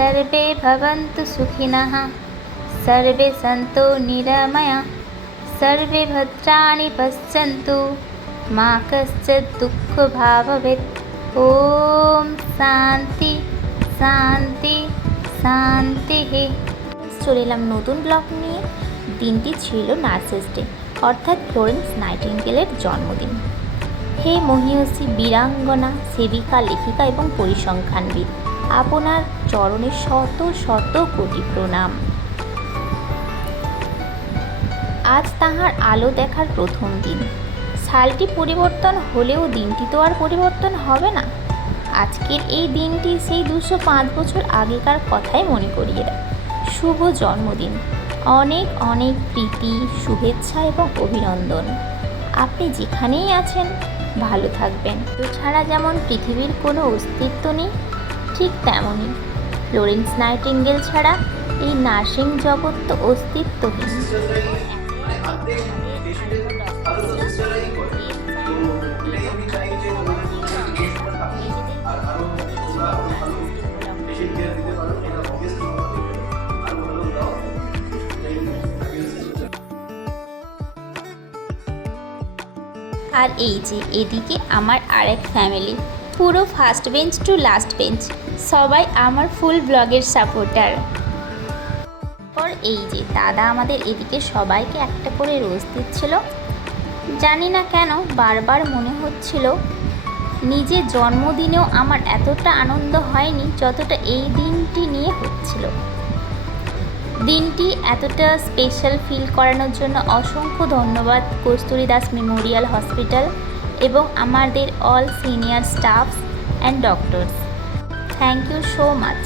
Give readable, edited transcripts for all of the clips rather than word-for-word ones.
सर्वे भवन्तु सुखिनः सर्वे सन्तु निरामया सर्वे भद्राणि पश्यन्तु मा कश्चित् दुःखभाग् भवेत्। ओम शांति शांति শান্তিः। চলে এলাম নতুন ব্লগ নিয়ে। দিনটি ছিল নার্সেস ডে, অর্থাৎ ফ্লোরেন্স নাইটিঙ্গেলের জন্মদিন। হে মহীয়সী বীরাঙ্গনা, সেবিকা, লেখিকা এবং পরিসংখ্যানবিদ, আপনার চরণে শত শত কোটি প্রণাম। আজ তাহার আলো দেখার প্রথম দিন। সালটি পরিবর্তন হলেও দিনটি তো আর পরিবর্তন হবে না। আজকের এই দিনটি সেই 205 বছর আগেকার কথাই মনে করিয়ে দেয়। শুভ জন্মদিন, অনেক অনেক প্রীতি, শুভেচ্ছা এবং অভিনন্দন। আপনি যেখানেই আছেন ভালো থাকবেন। তো ছাড়া যেমন পৃথিবীর কোনো অস্তিত্ব নেই, ঠিক তেমনই ফ্লোরেন্স নাইটিঙ্গেল ছাড়া এই নার্সিং জগৎ তো অস্তিত্বহীন। আর এই যে এদিকে আমার আরেক ফ্যামিলি, পুরো first bench to last bench, সবাই আমার ফুল ব্লগের সাপোর্টার। পর এই যে দাদা আমাদের এদিকে সবাইকে একটা করে রোজ দিচ্ছিল। জানি না কেন বারবার মনে হচ্ছিল নিজের জন্মদিনেও আমার এতটা আনন্দ হয়নি যতটা এই দিনটি নিয়ে হচ্ছিল। দিনটি এতটা স্পেশাল ফিল করানোর জন্য অসংখ্য ধন্যবাদ কস্তুরী দাস মেমোরিয়াল হসপিটাল এবং আমাদের all senior staffs and doctors. Thank you so much.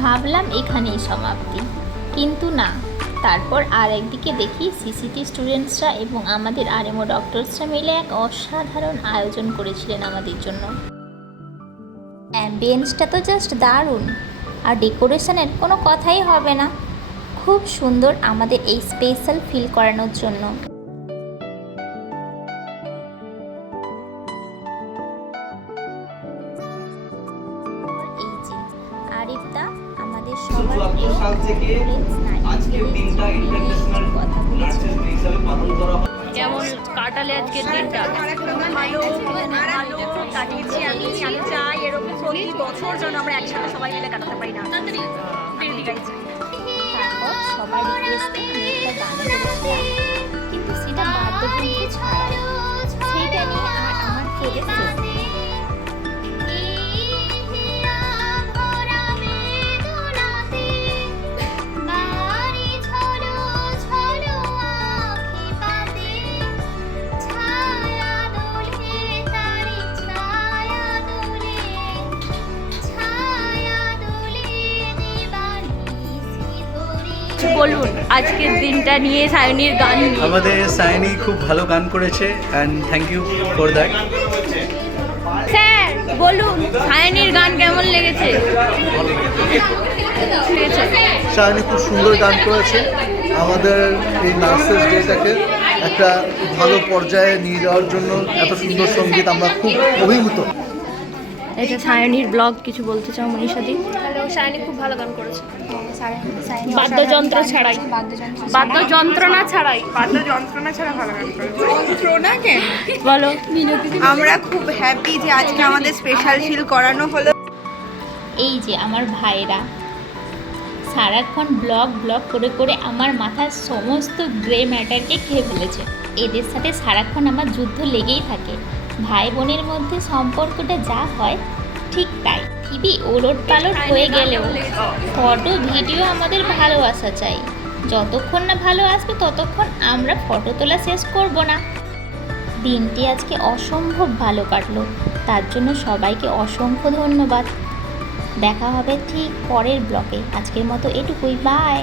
ভাবলাম এখানেই সমাপ্তি, কিন্তু না। তারপর আর একদিকে দেখি সিসিটি স্টুডেন্টসরা এবং আমাদের আরএমও ডক্টরসরা মিলে এক অসাধারণ আয়োজন করেছিলেন আমাদের জন্য। অ্যাম্বিয়েন্সটা তো জাস্ট দারুণ, আর ডেকোরেশনের কোনো কথাই হবে না। খুব সুন্দর আমাদের এই স্পেশাল ফিল করানোর জন্য। এই যে আরিফদা আমাদের সবার আজকের দিনটা ইন্টারন্যাশনাল নার্সেস ডে হিসেবে পালন করা হয়। কেমন কাটালে আজকের দিনটা? ভালো কাটিয়েছি আমি চাই এরকম প্রতি বছর যেন আমরা একসাথে সবাই মিলে কাটাতে পারি না। তারপর সবার রিকোয়েস্টে একটা গান করেছিলাম, কিন্তু সেটা বাদ্যযন্ত্র ছাড়াই। সেইটা নিয়ে আর আমার কেঁদে শেষ নেই। বলুন আজকের দিনটা নিয়ে, সায়নীর গান নিয়ে। আমাদের সায়নী খুব ভালো গান করেছে and thank you for that. Sir বলুন সায়নীর গান কেমন লেগেছে? সায়নী খুব সুন্দর গান করেছে। আমাদের এই নার্সেস ডেটাকে একটা ভালো পর্যায়ে নিয়ে যাওয়ার জন্য এত সুন্দর সঙ্গীত আমরা খুব অভিভূত। এটা সায়নীর ব্লগ, কিছু বলতে চাও মনীষাদি? হ্যালো, সায়নী খুব ভালো গান করেছে। বাদ্যযন্ত্র ছাড়াই, বাদ্যযন্ত্রণা ছাড়াই, বাদ্যযন্ত্রণা ছাড়া ভালো গান করেছে। যন্ত্রণা কেন বলো। আমরা খুব হ্যাপি যে আজকে আমাদের স্পেশাল ফিল করানো হলো। এই যে আমার ভাইরা সারাক্ষণ ব্লগ করে করে আমার মাথার সমস্ত গ্রে ম্যাটারকে খেয়ে ফেলেছে। এদের সাথে সারাক্ষণ আমার যুদ্ধ লেগেই থাকে। ভাই বোনের মধ্যে সম্পর্কটা যা হয় ঠিক তাই। পৃথিবী ওলট পালট হয়ে গেলেও ফটো ভিডিও আমাদের ভালোবাসা চাই। যতক্ষণ না ভালো আসবে ততক্ষণ আমরা ফটো তোলা শেষ করব না। দিনটি আজকে অসম্ভব ভালো কাটলো, তার জন্য সবাইকে অসংখ্য ধন্যবাদ। দেখা হবে ঠিক পরের ব্লগে। আজকের মতো এটুকুই, বাই।